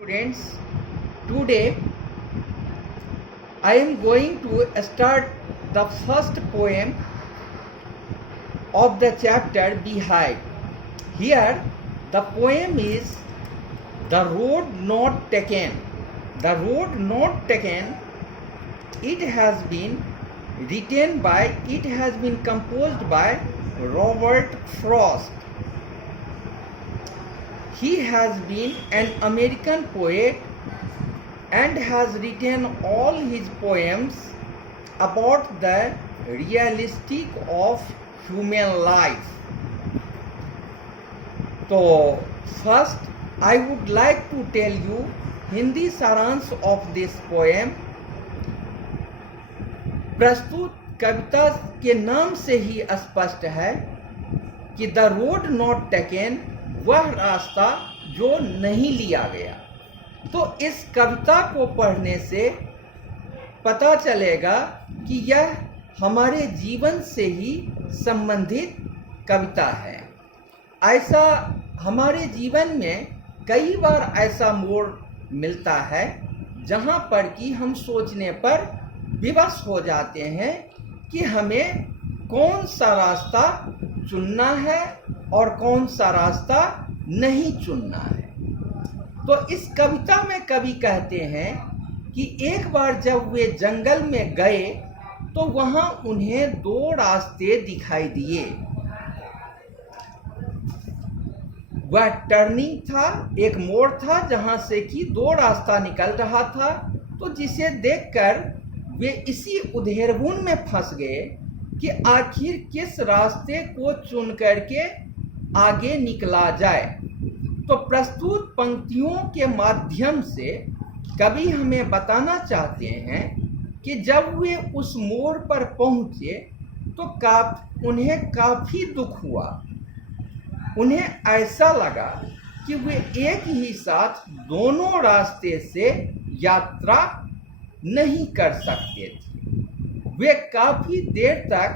Students, today I am going to start the first poem of the chapter Behind. Here the poem is The Road Not Taken. The Road Not Taken, it has been composed by Robert Frost. He has been an American poet and has written all his poems about the realistic of human life. So first I would like to tell you Hindi सारांश of this poem. प्रस्तुत कविता के नाम से ही स्पष्ट है कि the road not taken, वह रास्ता जो नहीं लिया गया। तो इस कविता को पढ़ने से पता चलेगा कि यह हमारे जीवन से ही संबंधित कविता है। ऐसा हमारे जीवन में कई बार ऐसा मोड़ मिलता है जहाँ पर कि हम सोचने पर विवश हो जाते हैं कि हमें कौन सा रास्ता चुनना है और कौन सा रास्ता नहीं चुनना है। तो इस कविता में कवि कहते हैं कि एक बार जब वे जंगल में गए तो वहां उन्हें दो रास्ते दिखाई दिए। वह टर्निंग था, एक मोड़ था जहां से कि दो रास्ता निकल रहा था। तो जिसे देखकर वे इसी उधेड़बुन में फंस गए कि आखिर किस रास्ते को चुन करके आगे निकला जाए। तो प्रस्तुत पंक्तियों के माध्यम से कवि हमें बताना चाहते हैं कि जब वे उस मोड़ पर पहुंचे तो उन्हें काफी दुख हुआ। उन्हें ऐसा लगा कि वे एक ही साथ दोनों रास्ते से यात्रा नहीं कर सकते थे। वे काफी देर तक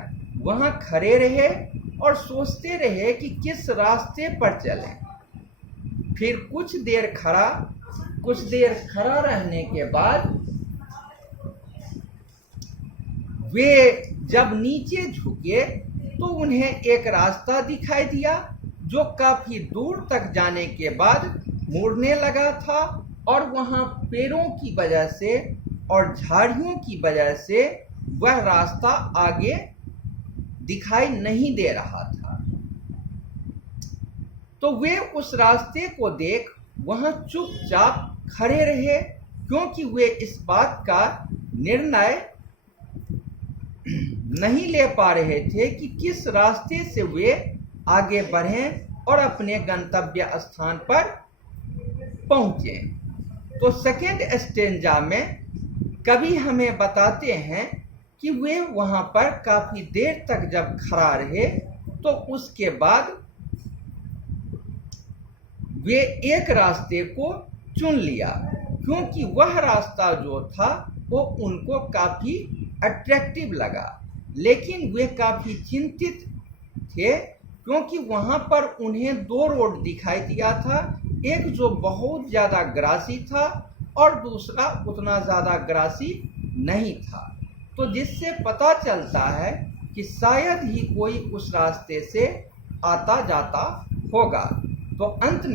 वहां खड़े रहे और सोचते रहे कि किस रास्ते पर चलें। फिर कुछ देर खड़ा रहने के बाद वे जब नीचे झुके तो उन्हें एक रास्ता दिखाई दिया जो काफी दूर तक जाने के बाद मुड़ने लगा था और वहां पेड़ों की वजह से और झाड़ियों की वजह से वह रास्ता आगे दिखाई नहीं दे रहा था। तो वे उस रास्ते को देख वहां चुपचाप खड़े रहे, क्योंकि वे इस बात का निर्णय नहीं ले पा रहे थे कि किस रास्ते से वे आगे बढ़ें और अपने गंतव्य स्थान पर पहुंचे। तो सेकेंड स्टेंजा में कवि हमें बताते हैं कि वे वहां पर काफी देर तक जब खड़ा रहे तो उसके बाद वे एक रास्ते को चुन लिया, क्योंकि वह रास्ता जो था वो उनको काफी अट्रैक्टिव लगा। लेकिन वे काफी चिंतित थे, क्योंकि वहां पर उन्हें दो रोड दिखाई दिया था, एक जो बहुत ज्यादा ग्रासी था और दूसरा उतना ज्यादा ग्रासी नहीं था। तो जिससे पता चलता है कि शायद ही कोई उस रास्ते से आता जाता होगा। तो अंत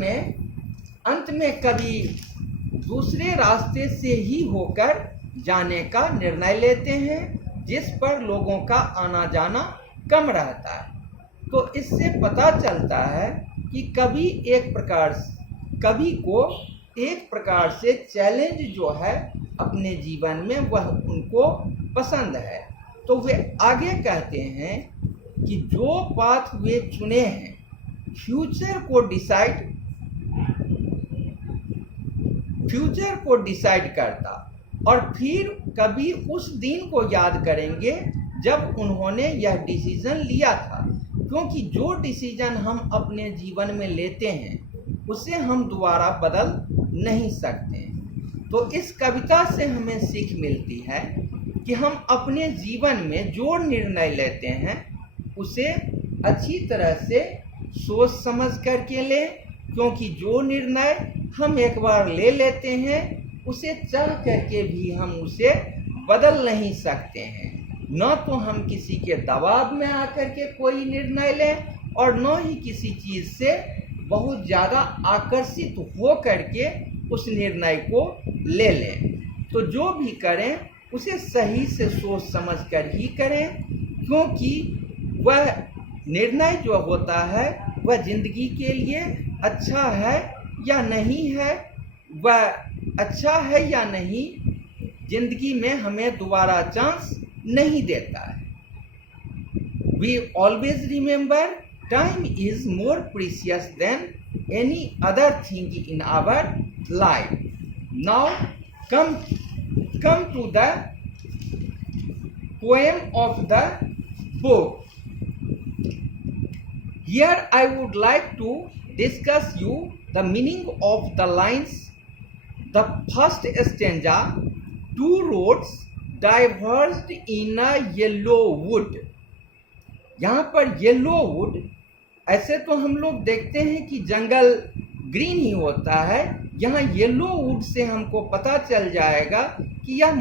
में कवि दूसरे रास्ते से ही होकर जाने का निर्णय लेते हैं, जिस पर लोगों का आना जाना कम रहता है। तो इससे पता चलता है कि कवि को एक प्रकार से चैलेंज जो है अपने जीवन में वह उनको पसंद है। तो वे आगे कहते हैं कि जो पाथ वे चुने हैं फ्यूचर को डिसाइड करता, और फिर कभी उस दिन को याद करेंगे जब उन्होंने यह डिसीजन लिया था, क्योंकि जो डिसीजन हम अपने जीवन में लेते हैं उसे हम दोबारा बदल नहीं सकते। तो इस कविता से हमें सीख मिलती है कि हम अपने जीवन में जो निर्णय लेते हैं उसे अच्छी तरह से सोच समझ करके लें, क्योंकि जो निर्णय हम एक बार ले लेते हैं, उसे चाह करके भी हम उसे बदल नहीं सकते हैं। न तो हम किसी के दबाव में आकर के कोई निर्णय लें और न ही किसी चीज से बहुत ज़्यादा आकर्षित हो करके उस निर्णय को ले लें। तो जो भी करें उसे सही से सोच समझ कर ही करें, क्योंकि वह निर्णय जो होता है वह जिंदगी के लिए अच्छा है या नहीं है, वह अच्छा है या नहीं, जिंदगी में हमें दोबारा चांस नहीं देता है। We always remember time is more precious than any other thing in our life. Now come to the poem of the book. Here I would like to discuss you the meaning of the lines. The first stanza, two roads diverged in a yellow wood. यहाँ पर yellow would, ऐसे तो हम लोग देखते हैं कि जंगल green ही होता है, यहाँ येलो वुड से हमको पता चल जाएगा कि यह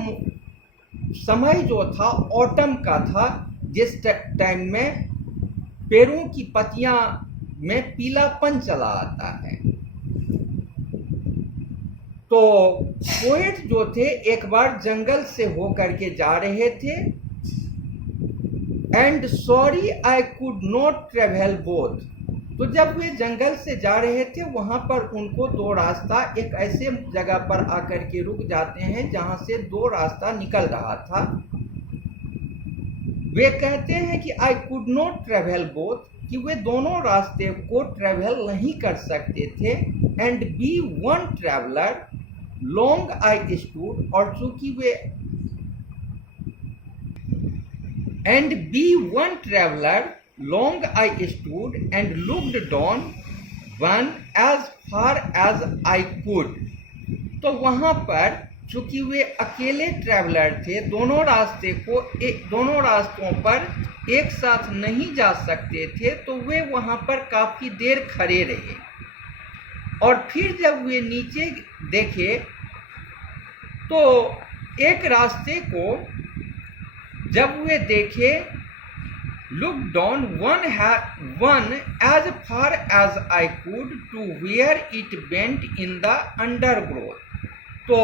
समय जो था ऑटम का था, जिस टाइम में पेड़ों की पत्तियां में पीलापन चला आता है। तो पोएट जो थे एक बार जंगल से होकर के जा रहे थे, and sorry I could not travel both. तो जब वे जंगल से जा रहे थे वहां पर उनको दो रास्ता एक ऐसे जगह पर आकर के रुक जाते हैं जहां से दो रास्ता निकल रहा था। वे कहते हैं कि I could not travel both, कि वे दोनों रास्ते को ट्रेवल नहीं कर सकते थे। And be one traveller long I stood, और चूंकि वे and be one traveller long I stood and looked down one as far as I could. तो वहां पर चूंकि वे अकेले ट्रैवलर थे, दोनों रास्तों पर एक साथ नहीं जा सकते थे, तो वे वहां पर काफी देर खड़े रहे। और फिर जब वे नीचे देखे तो एक रास्ते को जब वे देखे, look down one as far as I could to where it bent in the undergrowth. तो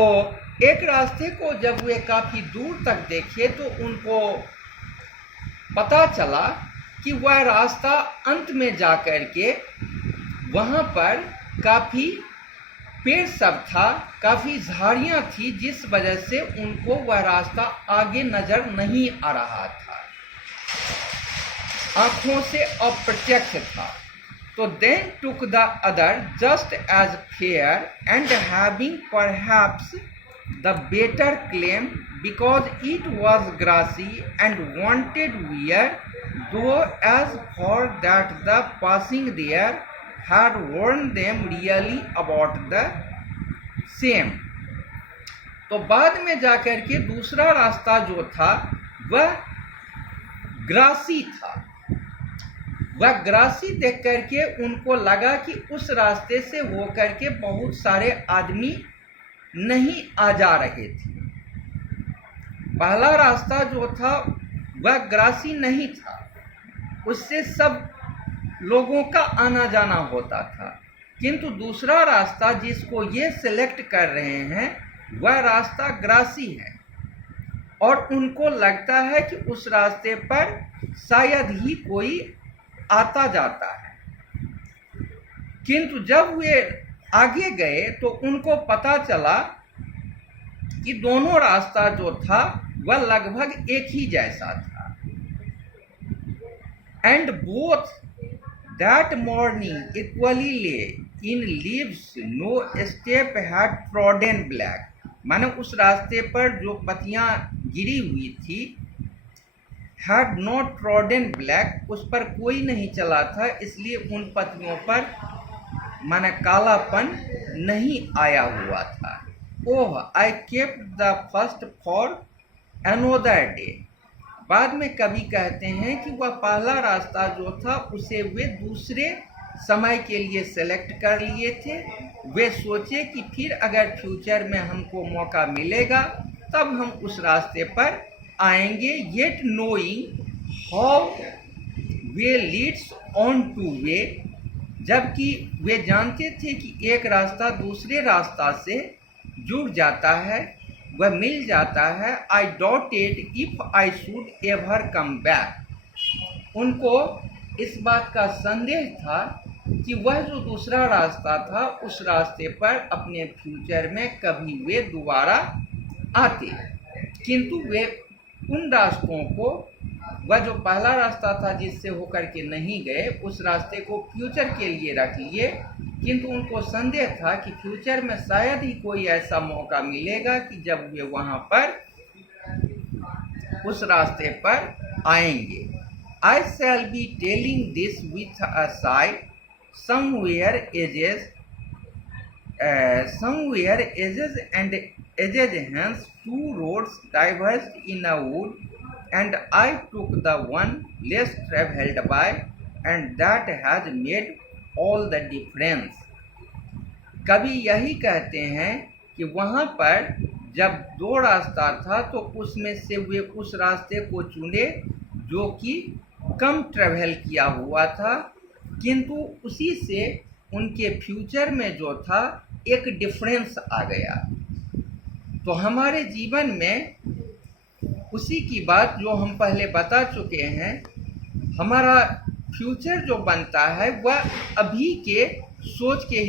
एक रास्ते को जब वे काफी दूर तक देखे तो उनको पता चला कि वह रास्ता अंत में जाकर के वहां पर काफी पेड़ सब था, काफी झाड़ियां थी, जिस वजह से उनको वह रास्ता आगे नजर नहीं आ रहा था, आंखों से अप्रत्यक्ष था। तो then took the other just as fair and having perhaps the better claim because it was grassy and wanted wear, though as for that the passing there had warned them really about the same। तो बाद में जाकर के दूसरा रास्ता जो था वह ग्रासी था। वह ग्रासी देख करके उनको लगा कि उस रास्ते से होकर के बहुत सारे आदमी नहीं आ जा रहे थे। पहला रास्ता जो था वह ग्रासी नहीं था, उससे सब लोगों का आना जाना होता था, किंतु दूसरा रास्ता जिसको ये सिलेक्ट कर रहे हैं वह रास्ता ग्रासी है, और उनको लगता है कि उस रास्ते पर शायद ही कोई आता जाता है। किंतु जब वे आगे गए तो उनको पता चला कि दोनों रास्ता जो था वह लगभग एक ही जैसा था। And both that morning equally lay in leaves, no step had trodden black. माने उस रास्ते पर जो पत्तियां गिरी हुई थी, हैड नॉट ट्रॉडन ब्लैक, उस पर कोई नहीं चला था, इसलिए उन पत्तियों पर माने कालापन नहीं आया हुआ था। Oh I kept the first for another day. बाद में कवि कहते हैं कि वह पहला रास्ता जो था उसे वे दूसरे समय के लिए सेलेक्ट कर लिए थे, वे सोचे कि फिर अगर फ्यूचर में हमको मौका मिलेगा तब हम उस रास्ते पर आएंगे, yet knowing how way Leeds on two way, जबकि वे जानते थे कि एक रास्ता दूसरे रास्ता से जुड़ जाता है, वह मिल जाता है। आई doubted if I should ever come back. उनको इस बात का संदेह था कि वह जो दूसरा रास्ता था उस रास्ते पर अपने फ्यूचर में कभी वे दोबारा आते, किंतु वे उन रास्तों को, वह जो पहला रास्ता था जिससे होकर के नहीं गए, उस रास्ते को फ्यूचर के लिए रख लिए, किंतु उनको संदेह था कि फ्यूचर में शायद ही कोई ऐसा मौका मिलेगा कि जब वे वहाँ पर उस रास्ते पर आएंगे। I shall be telling this with a sigh, somewhere edges and edges hence two roads diverged in a wood, and I took the one less travelled by, and that has made all the difference। कवि यही कहते हैं कि वहाँ पर जब दो रास्ता था तो उसमें से वे उस रास्ते को चुने जो कि कम ट्रेवल किया हुआ था, किंतु उसी से उनके फ्यूचर में जो था एक डिफरेंस आ गया। तो हमारे जीवन में उसी की बात जो हम पहले बता चुके हैं, हमारा फ्यूचर जो बनता है वह अभी के सोच के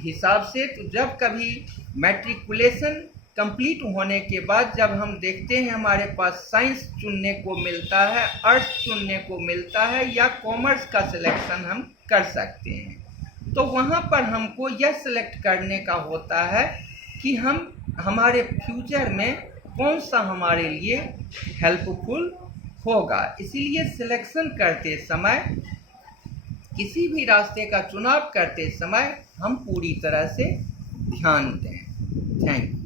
हिसाब से। तो जब कभी मैट्रिकुलेशन कंप्लीट होने के बाद जब हम देखते हैं हमारे पास साइंस चुनने को मिलता है, आर्ट्स चुनने को मिलता है, या कॉमर्स का सिलेक्शन हम कर सकते हैं, तो वहाँ पर हमको यह सिलेक्ट करने का होता है कि हम हमारे फ्यूचर में कौन सा हमारे लिए हेल्पफुल होगा। इसीलिए सिलेक्शन करते समय, किसी भी रास्ते का चुनाव करते समय हम पूरी तरह से ध्यान दें। Thank you.